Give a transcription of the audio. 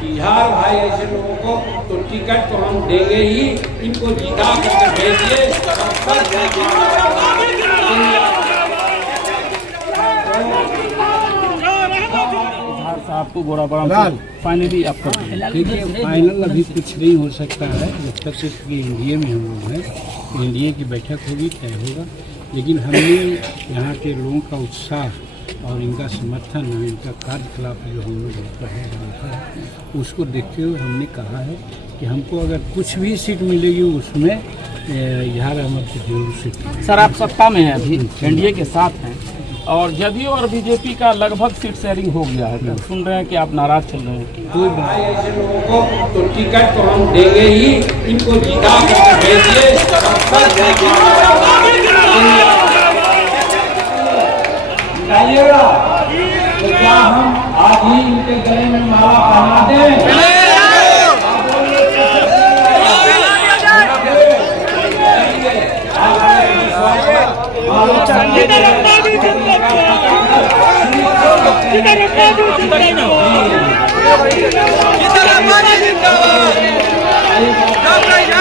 बिहार भाई ऐसे लोगों को तो टिकट तो हम देंगे ही, इनको जिता करके भेजिए। आपको गोराबड़ा फाइनली आपको देखिए, फाइनल अभी कुछ नहीं हो सकता है जब तक कि एनडीए में हम लोग हैं। एनडीए की बैठक होगी, तय होगा, लेकिन हमने यहाँ के लोगों का उत्साह और इनका समर्थन और इनका कार्यकलाप जो हम लोग देखा है उसको देखते हुए हमने कहा है कि हमको अगर कुछ भी सीट मिलेगी उसमें यार अहमद की जरूर सीट। सर, आप सत्ता में हैं अभी, एनडीए के साथ हैं और जदयू और बीजेपी का लगभग सीट शेयरिंग हो गया है। सुन रहे हैं कि आप नाराज चल रहे हैं। कोई भाई ऐसे लोगों को तो टिकट तो हम देंगे ही, इनको जिता करके भेजिए। बताइएगा तो क्या हम आज ही इनके गले में माला पहना दें? जिंदाबाद।